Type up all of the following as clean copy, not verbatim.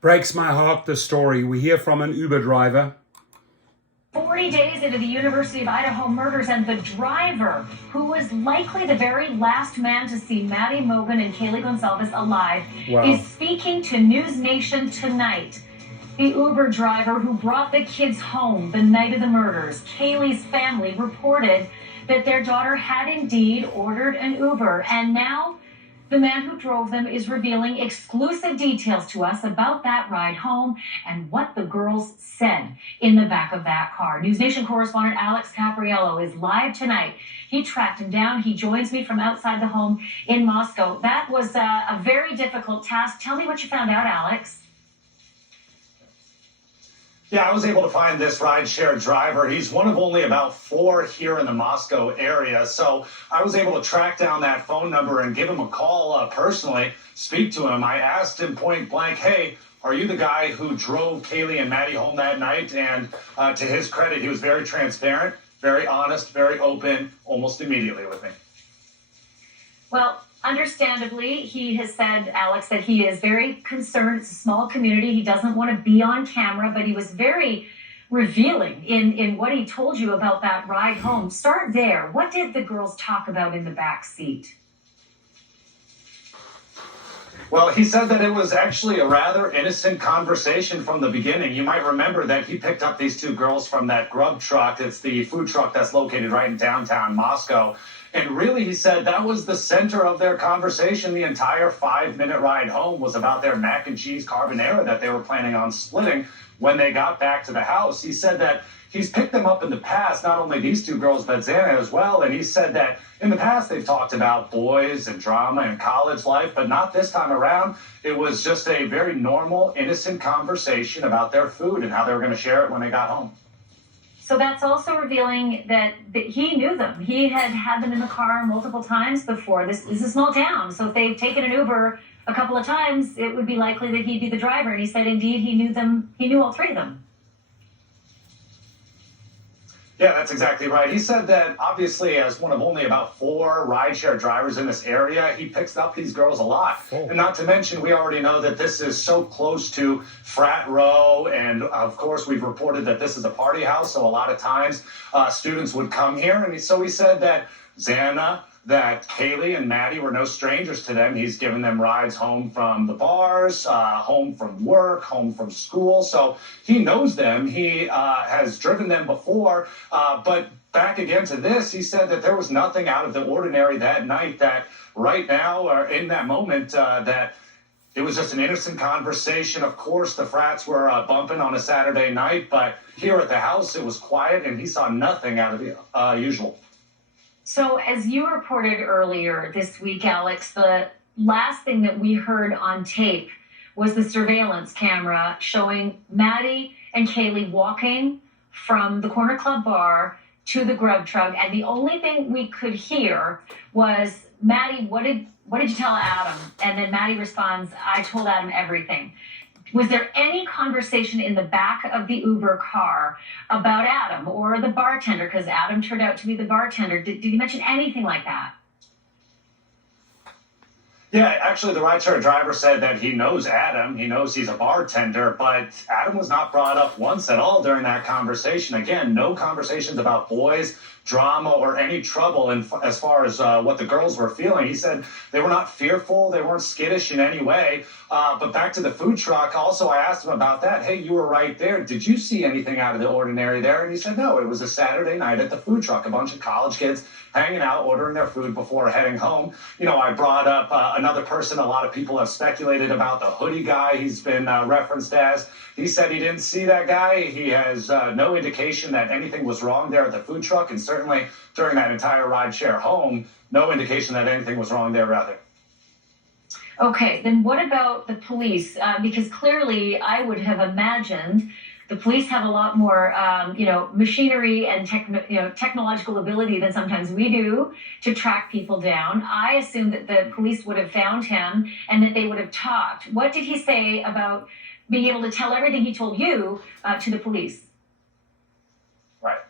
Breaks my heart, the story. We hear from an Uber driver. 40 days into the University of Idaho murders, and the driver, who was likely the very last man to see Maddie Mogan and Kaylee Gonsalves alive, is speaking to News Nation tonight. The Uber driver who brought the kids home the night of the murders, Kaylee's family reported that their daughter had indeed ordered an Uber, and now the man who drove them is revealing exclusive details to us about that ride home and what the girls said in the back of that car. News Nation correspondent Alex Capriello is live tonight. He tracked him down. He joins me from outside the home in Moscow. That was a very difficult task. Tell me what you found out, Alex. Yeah, I was able to find this rideshare driver. He's one of only about 4 here in the Moscow area. So I was able to track down that phone number and give him a call personally, speak to him. I asked him point blank, hey, are you the guy who drove Kaylee and Maddie home that night? And to his credit, he was very transparent, very honest, very open, almost immediately with me. Well, understandably, he has said, Alex, that he is very concerned. It's a small community. He doesn't want to be on camera, but he was very revealing in what he told you about that ride home. Start there. What did the girls talk about in the back seat? Well, he said that it was actually a rather innocent conversation from the beginning. You might remember that he picked up these 2 girls from that grub truck. It's the food truck that's located right in downtown Moscow. And really, he said that was the center of their conversation. The entire 5-minute ride home was about their mac and cheese carbonara that they were planning on splitting when they got back to the house. He said that he's picked them up in the past, not only these 2 girls, but Xana as well. And he said that in the past, they've talked about boys and drama and college life, but not this time around. It was just a very normal, innocent conversation about their food and how they were going to share it when they got home. So that's also revealing that he knew them. He had them in the car multiple times before. This is a small town, so if they've taken an Uber a couple of times, it would be likely that he'd be the driver. And he said, indeed, he knew them. He knew all 3 of them. Yeah, that's exactly right. He said that obviously as one of only about 4 rideshare drivers in this area, he picks up these girls a lot. And not to mention, we already know that this is so close to frat row. And of course, we've reported that this is a party house. So a lot of times students would come here. And so he said that Xana, that Kaylee and Maddie were no strangers to them. He's given them rides home from the bars, home from work, home from school. So he knows them. He has driven them before. But back again to this, he said that there was nothing out of the ordinary that night, that right now or in that moment that it was just an innocent conversation. Of course, the frats were bumping on a Saturday night, but here at the house, it was quiet and he saw nothing out of the usual. So as you reported earlier this week, Alex, the last thing that we heard on tape was the surveillance camera showing Maddie and Kaylee walking from the Corner Club bar to the grub truck. And the only thing we could hear was, Maddie, what did you tell Adam? And then Maddie responds, I told Adam everything. Was there any conversation in the back of the Uber car about Adam or the bartender? Because Adam turned out to be the bartender. Did you mention anything like that? Yeah, actually, the rideshare driver said that he knows Adam. He knows he's a bartender, but Adam was not brought up once at all during that conversation. Again, no conversations about boys, drama, or any trouble. And as far as what the girls were feeling, he said they were not fearful. They weren't skittish in any way. But back to the food truck, also, I asked him about that. Hey, you were right there. Did you see anything out of the ordinary there? And he said, no, it was a Saturday night at the food truck. A bunch of college kids hanging out, ordering their food before heading home. You know, I brought up another person. A lot of people have speculated about the hoodie guy he's been referenced as. He said he didn't see that guy. He has no indication that anything was wrong there at the food truck. And certainly during that entire rideshare home, no indication that anything was wrong there rather. Okay, then what about the police? Because clearly I would have imagined the police have a lot more, machinery and technological ability than sometimes we do to track people down. I assume that the police would have found him and that they would have talked. What did he say about being able to tell everything he told you to the police? Right.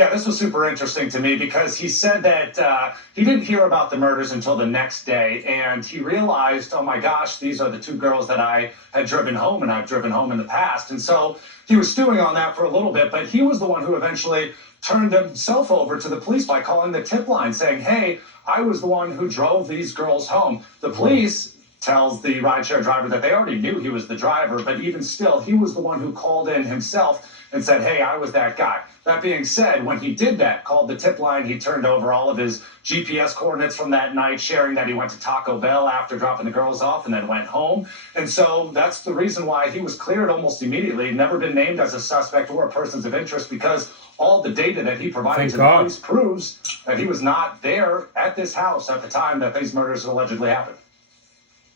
Yeah, this was super interesting to me because he said that he didn't hear about the murders until the next day. And he realized, oh my gosh, these are the two girls that I had driven home and I've driven home in the past. And so he was stewing on that for a little bit. But he was the one who eventually turned himself over to the police by calling the tip line saying, hey, I was the one who drove these girls home. The police tells the rideshare driver that they already knew he was the driver, but even still, he was the one who called in himself and said, hey, I was that guy. That being said, when he did that, called the tip line, he turned over all of his GPS coordinates from that night, sharing that he went to Taco Bell after dropping the girls off and then went home. And so that's the reason why he was cleared almost immediately, never been named as a suspect or a person of interest, because all the data that he provided to the police proves that he was not there at this house at the time that these murders allegedly happened.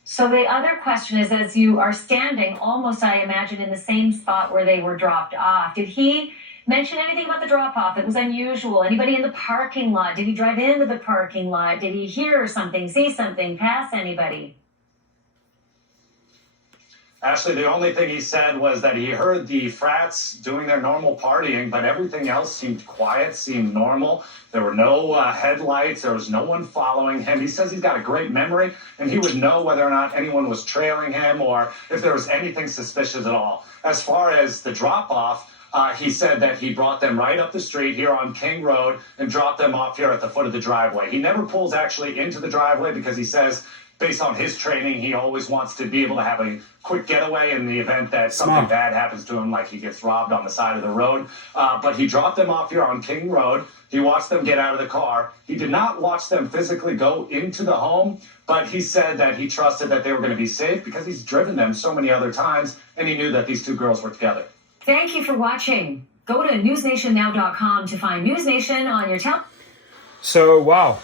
So the other question is, as you are standing almost, I imagine, in the same spot where they were dropped off, did he mention anything about the drop-off that was unusual? Anybody in the parking lot? Did he drive into the parking lot? Did he hear something, see something, pass anybody? Actually, the only thing he said was that he heard the frats doing their normal partying, but everything else seemed quiet, seemed normal. There were no headlights. There was no one following him. He says he's got a great memory, and he would know whether or not anyone was trailing him or if there was anything suspicious at all. As far as the drop-off, he said that he brought them right up the street here on King Road and dropped them off here at the foot of the driveway. He never pulls actually into the driveway because he says, based on his training, he always wants to be able to have a quick getaway in the event that something bad happens to him, like he gets robbed on the side of the road. But he dropped them off here on King Road. He watched them get out of the car. He did not watch them physically go into the home, but he said that he trusted that they were going to be safe because he's driven them so many other times, and he knew that these two girls were together. Thank you for watching. Go to newsnationnow.com to find News Nation on your television. So, wow,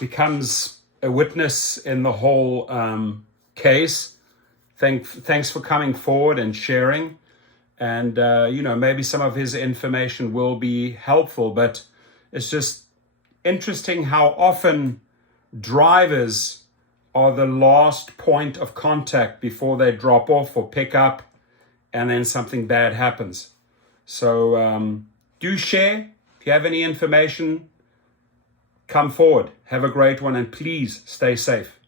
becomes a witness in the whole case. Thanks for coming forward and sharing. And, maybe some of his information will be helpful, but it's just interesting how often drivers are the last point of contact before they drop off or pick up, and then something bad happens. So do share. If you have any information, come forward. Have a great one, and please stay safe.